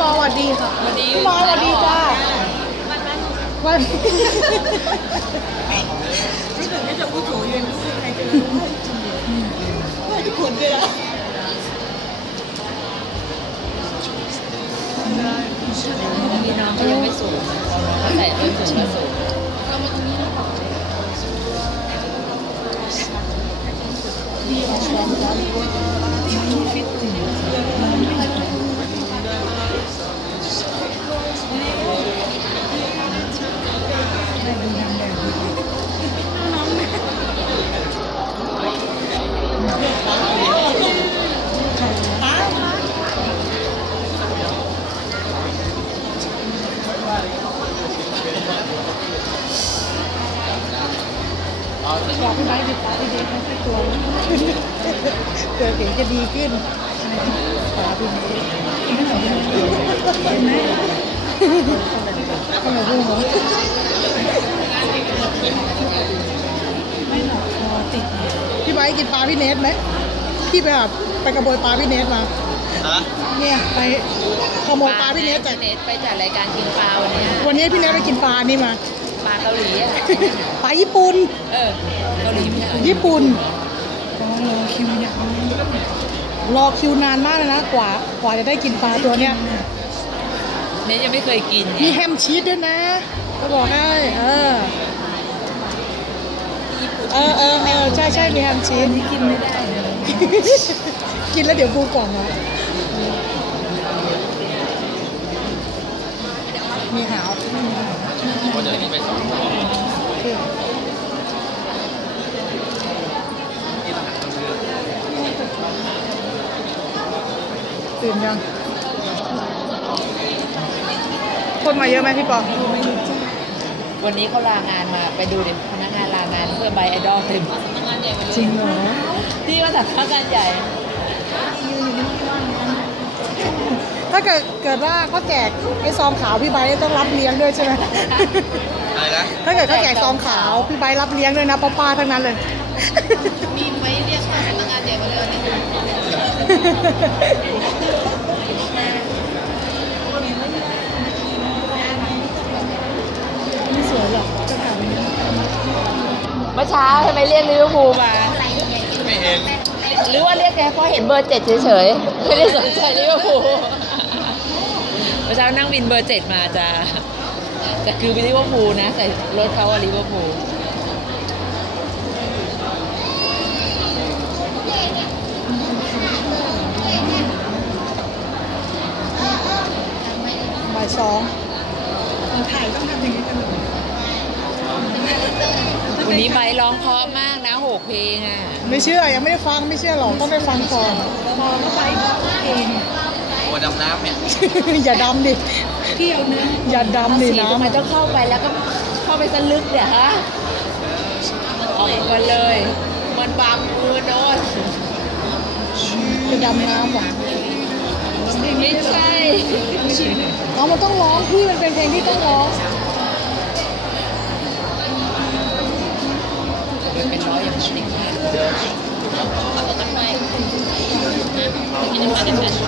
ปอสวัสดีค่ะสวัสดีพี่น้อยสวัสดีจ้าวันรู้สึกไม่จะพูดถูกยังรู้สึกใครจะว่าทุกคนเลยนะพี่น้องก็ยังไม่สูงเขาใส่ต้นสูงก็สูง เกิดเห็นจะดีขึ้นตาพี่เด็กเห็นไหมขนมรูเหรอไม่หรอกคอติดพี่ไบร์ทกินปลาพี่เนทไหมพี่ไปแบบไปกระโบยปลาพี่เนทมาฮะเนี่ยไปขโมยปลาพี่เนทจากเนทไปจัดรายการกินปลาวันเนี้ยวันนี้พี่เนทไปกินปลานี่มาปลาเกาหลีอะปลาญี่ปุ่นเออเกาหลีไม่ใช่เหรอญี่ปุ่น รอคิวยาวรอคิวนานมากเลยนะกว่ากว่าจะได้กินปลาตัวเนี้ยเนทยังไม่เคยกินไงมีแฮมชีสด้วยนะก็บอกให้เออเออเออเออใช่ใช่มีแฮมชีสกินไม่ได้เลยกินแล้วเดี๋ยวบูกล่องมามีหาวว่าจะได้กินไปสอง ตื่นยัง คนมาเยอะไหมพี่ปอวันนี้เขาลางานมาไปดูดิพนักงานลางานเพื่อใบไอดอลเต็มจริงเหรอที่มาจากพนักงานใหญ่ ถ้าเกิดเกิดว่าเขาแจกไอ้ซองขาวพี่ไบร์ทต้องรับเลี้ยงด้วยใช่ไหมอะไรนะถ้าเกิดเขาแจกซองขาวพี่ไบร์ทรับเลี้ยงด้วยนะป้าป้าๆทั้งนั้นเลย มีไหมเรียกพนักงานใหญ่มาเลยวันนี้ ไม่สวยหรอกจะกลับไปนะเมื่อเช้าทำไมเรียกลิเวอร์พูลมา ไม่เห็น หรือว่าเรียกแกเพราะเห็นเบอร์เจ็ดเฉยๆ ไม่ได้สนใจลิเวอร์พูลเมื่อเช้านั่งวินเบอร์เจ็ดมาจะจะคือลิเวอร์พูลนะใส่รถเขาอะลิเวอร์พูล บ่ายสองถ่ายต้องทำอย่างนี้กันเหรอวันนี้ไบร์ทร้องเพราะมากนะหกเพลงอะไม่เชื่อยังไม่ได้ฟังไม่เชื่อหรอกต้องไปฟังก่อนมองเข้าไปเองตัวดำน้ำเนี่ยอย่าดำดิเที่ยวเนื้ออย่าดำดิสีทำไมน้ำต้องเข้าไปแล้วก็เข้าไปสลึกเนี่ยฮะออกมาเลย มันบังมือโดนจะดำน้ำหรอ ไม่ใช่เอามันต้องร้องพี่มันเป็นเพลงที่ต้องร้องเป็นร้อยอย่างนี้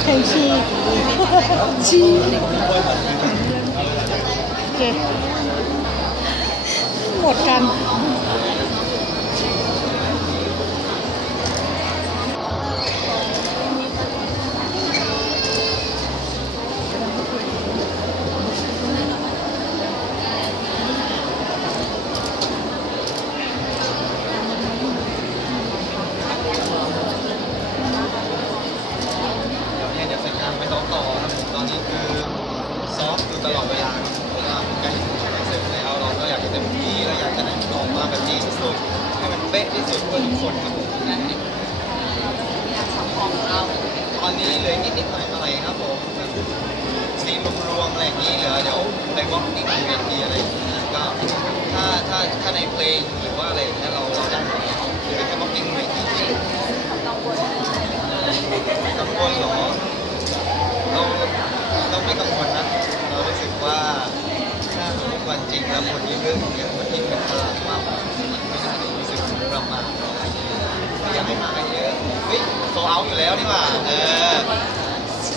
เพลงชีชีโอเคหมดกัน ที่สุดเพื่อทุกคนครับผมตอนนี้เหลือนิดนิดหน่อยหน่อยครับผมแบบซีนรวมๆอะไรอย่างนี้เหลือเดี๋ยวไปวอล์กติ้งเวทีอะไรอย่างนี้ก็ถ้าถ้าถ้าในเพลงหรือว่าอะไรอย่างเงี้ยเราเราได้หมดแล้วคือแค่วอล์กติ้งเวทีกังวลเหรอเราเราไม่กังวลนะเรารู้สึกว่าถ้าสมมติวันจริงแล้วคนเยอะๆอย่างเงี้ยคนที่เป็นตลาดมากกว่าไม่น่าจะรู้ สึกประมาทอยากให้มากันเยอะเฮ้ยโซเอาอยู่แล้วนี่หว่าเออ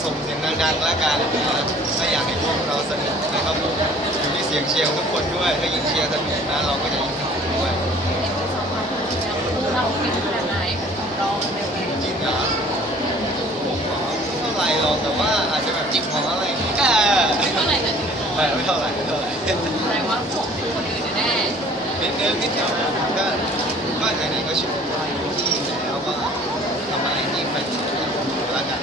ส่งเสียงดังๆแล้วกันนะถ้าอยากให้พวกเราสนุกนะครับผมอยู่ที่เสียงเชียร์ทุกคนด้วยถ้ายิ่งเชียร์สนุกนะเราก็จะยิ่งสนุกด้วยเราเป็นแบบไหนร้องเร็วจริงเหรอผมเหรอไม่เท่าไหร่หรอกแต่ว่าอาจจะแบบจิกหมออะไรอย่างเงี้ยอ่เท่าไหร่นะไม่ไม่เท่าไหร่ไม่เท่าไหร่แสดงว่าพวกคนอื่นแน่นิดนึงนิดเดียวก็ ก็ไหนๆก็ชื่อว่าอยู่ที่แล้วก็ทำอะไรที่เป็นแล้วกัน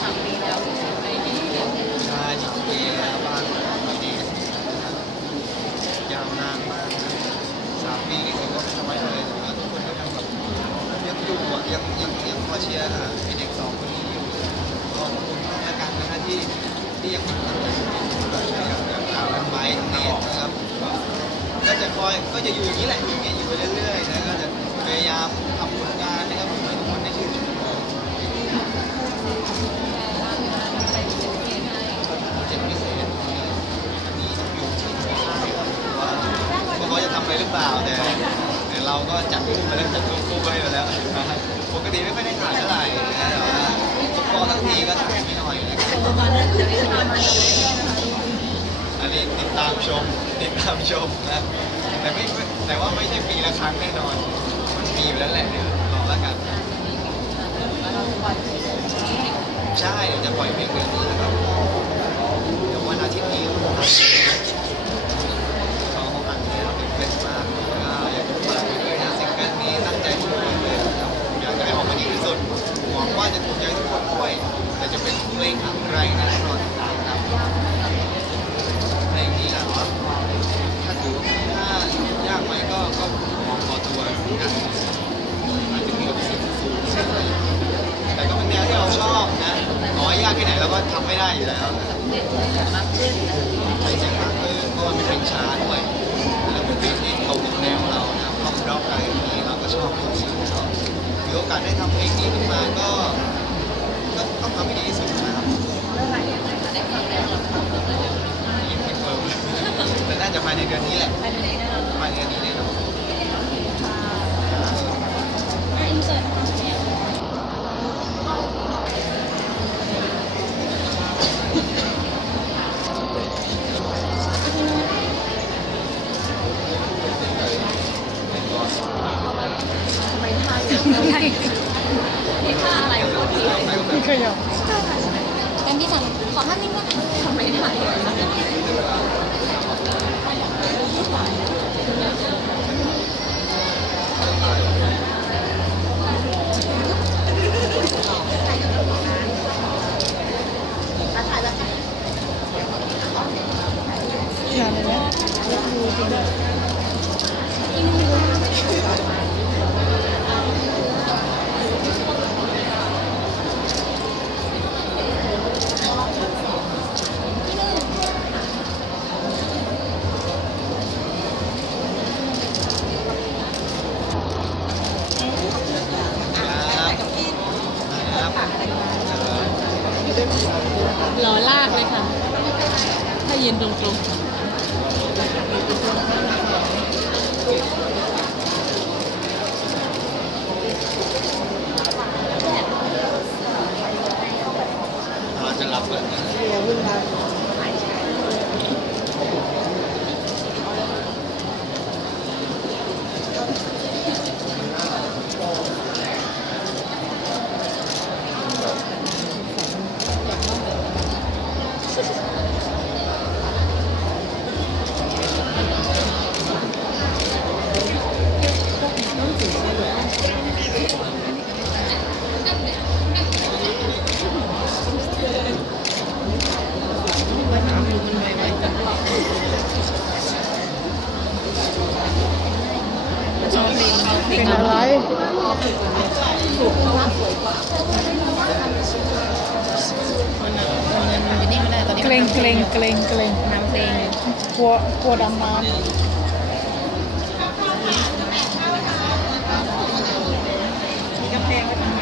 สามปีแล้วไปดีใช่สามปีแล้วบ้านดียาวนานมากนะสามปีนี่ถือว่าทำไมเลยแต่ว่าทุกคนก็ยังแบบยังอยู่อะยังยังยังคอเชียร์หาไอเด็กสองคนนี้อยู่ขอบคุณมากแล้วกันนะฮะที่ที่ยังตั้งใจอย่างอย่างตามกันไปเนตนะครับก็จะคอยก็จะอยู่อย่างนี้แหละ ไปเรื่อยๆนะก็จะพยายามทำผลงานนะครับผมให้ทุกคนได้ชื่นชมเจ็ดพิเศษอันนี้ต้องอยู่ที่ค่ายครับว่าว่าเขาจะทำไรหรือเปล่าแต่แต่เราก็จัดรูปไปแล้วจัดรูปคู่ไว้อยู่แล้วปกติไม่ค่อยได้ถ่ายเท่าไหร่นะแต่ว่าฟุตบอลทั้งทีก็ถ่ายไม่น่อยอนนั้นจะได้ทำมันอันนี้ติดตามชมติดตามชมนะ แต่ไม่แต่ว่าไม่ใช่ปีละครั้งแน่นอน มันมีอยู่แล้วแหละเดี๋ยวรอแล้วกัน ใช่เดี๋ยวจะปล่อยเพลงเดือนนี้แล้วก็เดี๋ยววันอาทิตย์นี้ากแค่ไหนเราก็ทำไม่ได้อยู่แล้วมากขึ้นใช้เสียงมากขึ้นเพราะว่ามันเป็นเพลงช้าด้วยแล้วเป็นเพลงที่เขาถึงแนวเรานะพอมร็อกอะไรอย่างนี้เราก็ชอบเพลงนี้ชอบมีโอกาสได้ทำเพลงนี้ขึ้นมาก็ก็ต้องทำให้ดีที่สุดนะครับเมื่อไหร่ได้ฟังแล้วยังไม่เฟิร์มแต่น่าจะภายในเดือนนี้แหละภายในนี้แน่นอนภายในเดือนนี้แน่นอนอินเสิร์ต ไม่ขยับ เป็นที่สั่งขอท่านนิ่งนะ ทำไมถ่าย นานเลยนะดูจริงด้วย ครับครับ ล้อลากเลยค่ะ ถ้ายืนตรงๆเราจะรับเลย รงเกรงเกรงเกรงน้ำเกรงกลัวกลัวดำน้ำกำแพงไว้ทำไม